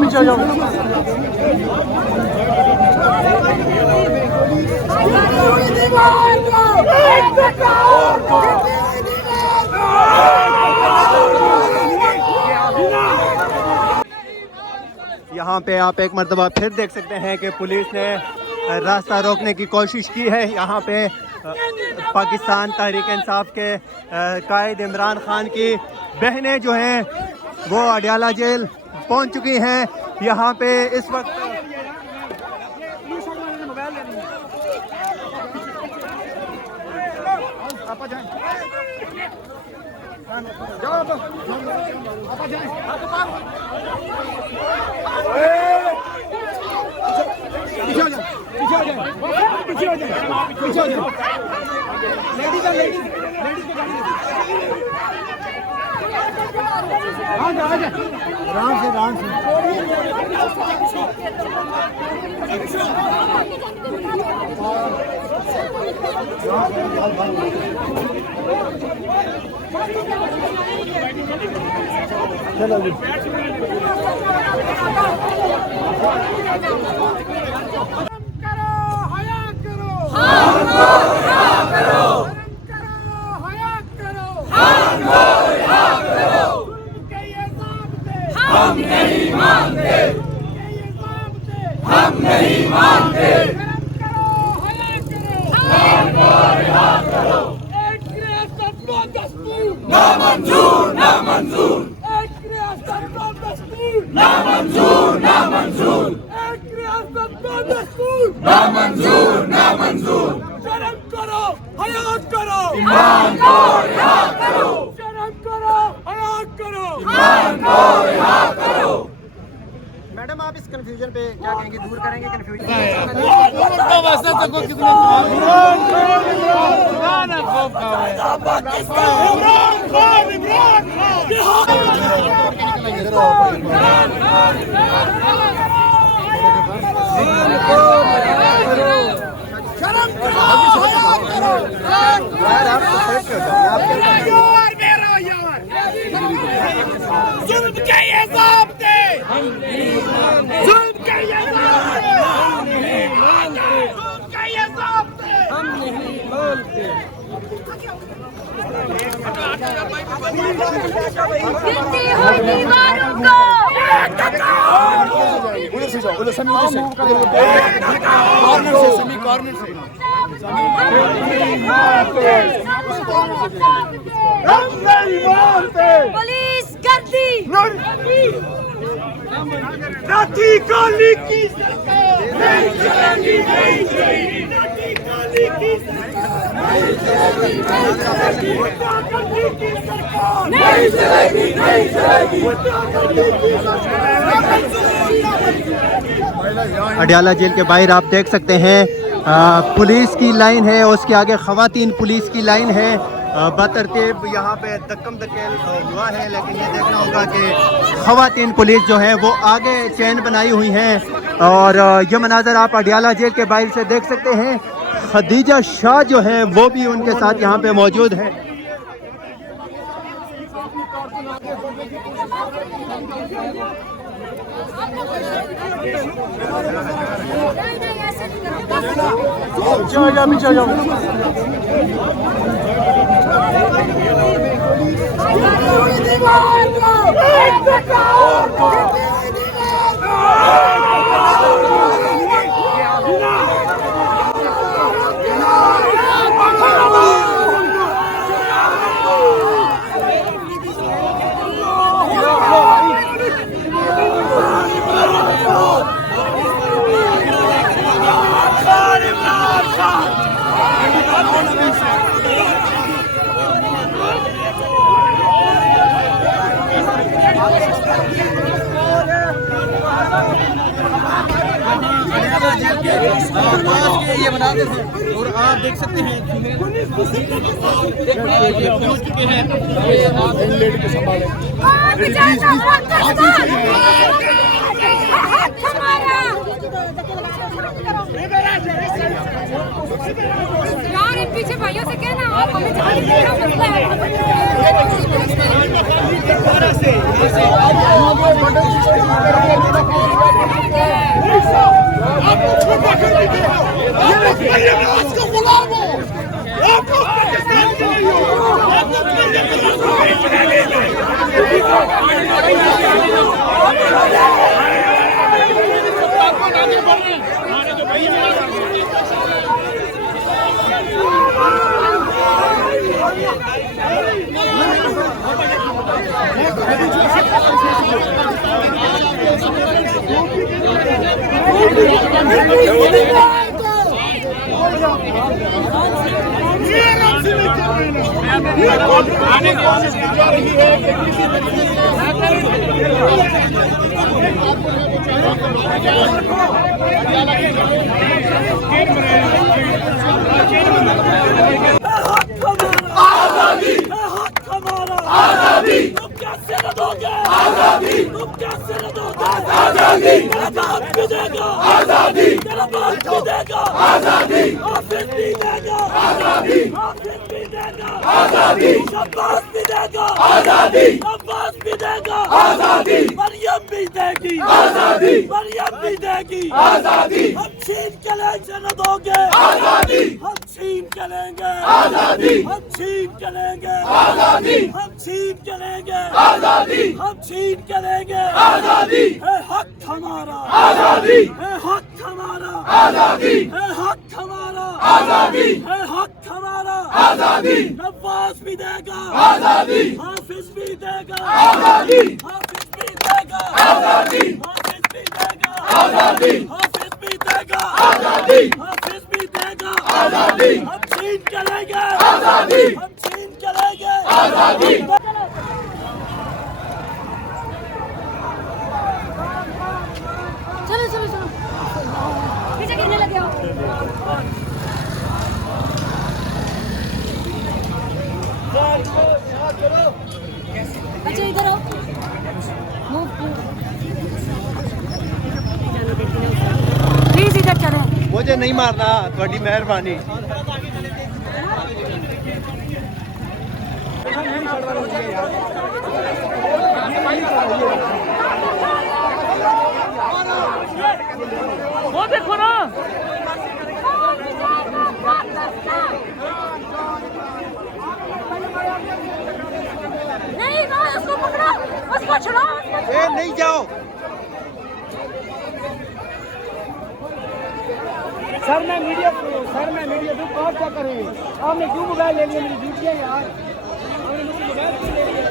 पीछे जाओ। यहाँ पे आप एक मरतबा फिर देख सकते हैं कि पुलिस ने रास्ता रोकने की कोशिश की है। यहाँ पे पाकिस्तान तहरीक इंसाफ के कायद इमरान खान की बहनें जो हैं वो अडियाला जेल पहुँच चुकी हैं। यहाँ पे इस वक्त मैडम आप इस कंफ्यूजन पे क्या कहेंगे, दूर करेंगे कंफ्यूजन? पुलिस गर्दी नाटी काली की सरकार नहीं चलेगी, नहीं चलेगी। नाटी काली की सरकार नहीं चलेगी, नहीं चलेगी। गुंडागर्दी की सरकार नहीं चलेगी, नहीं चलेगी। गुंडागर्दी की सरकार। अडियाला जेल के बाहर आप देख सकते हैं पुलिस की लाइन है, उसके आगे खवातीन पुलिस की लाइन है। बतरतीब यहाँ पे धक्कम धक्केल हुआ है, लेकिन ये देखना होगा कि खवातीन पुलिस जो है वो आगे चैन बनाई हुई हैं। और ये मनाजर आप अडियाला जेल के बाहर से देख सकते हैं। खदीजा शाह जो है वो भी उनके साथ यहाँ पे मौजूद है। पीछे जाओ। ये बनाते थे और आप देख सकते हैं पहुंच चुके हैं। यार हमें जाने देना मसला आजादी तुम कैसे न दोगे आजादी तुम कैसे न दोगे आजादी तेरा बाप भी देगा आजादी तेरा बाप भी देगा आजादी ऑफिस भी देगा आजादी ऑफिस भी देगा आजादी शब्बास भी देगा आजादी शब्बास भी देगा आजादी मरियम भी देगी आजादी मरियम भी देगी आजादी हम छीन के लेंगे न दोगे आजादी हम छीन के लेंगे आजादी हम छीन के लेंगे आजादी हम छीन के लेंगे आजादी हम छीन के लेंगे आजादी है हक हमारा आजादी है हक हमारा आजादी है हक हमारा आजादी है हक हमारा आजादी नवाज भी देगा आजादी हाफिज भी देगा आजादी हाफिज भी देगा आजादी हाफिज भी देगा आजादी हाफिज भी देगा आजादी हाफिज भी देगा आजादी हम छीन के लेंगे आजादी हम छीन के लेंगे आजादी चलो चलो चलो पीछे गिरने लगे हो अच्छा इधर आओ प्लीज इधर चलो मुझे नहीं मारना थोड़ी मेहरबानी वो देखो ना नहीं ना उसको पकड़ो उसको छुड़ाओ ए नहीं जाओ सर मैं मीडिया तो कौन क्या करेंगे आपने क्यों मोबाइल ले लिया मेरी ड्यूटी है यार आपने मुझसे मोबाइल क्यों ले लिया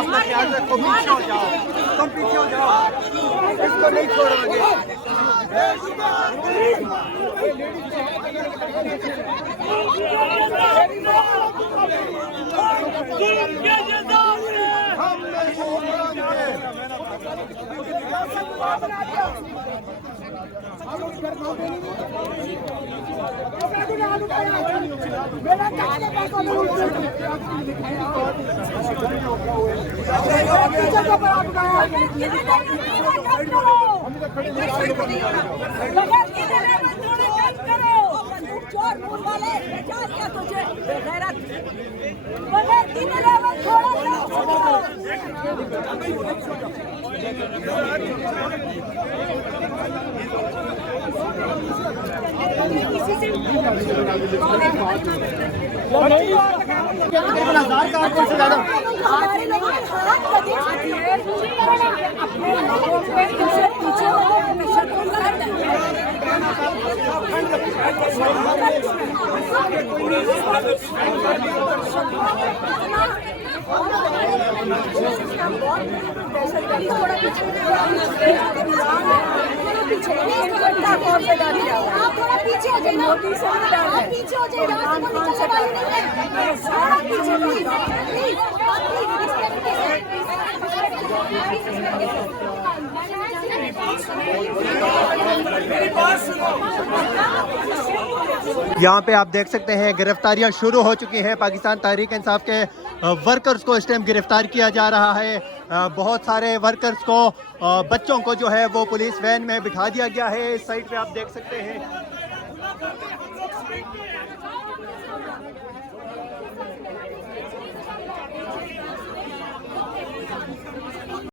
अपना ख्याल रखो पीछे हो जाओ तुम पीछे हो जाओ इसको नहीं छोड़ोगे हमारे लोगों ने हाथ कभी अपने लोगों पे पीछे पीछे हो जाए यहाँ पे आप देख सकते हैं गिरफ्तारियां शुरू हो चुकी हैं। पाकिस्तान तहरीक इंसाफ के वर्कर्स को इस टाइम गिरफ्तार किया जा रहा है। बहुत सारे वर्कर्स को, बच्चों को जो है वो पुलिस वैन में बिठा दिया गया है। इस साइड पे आप देख सकते हैं।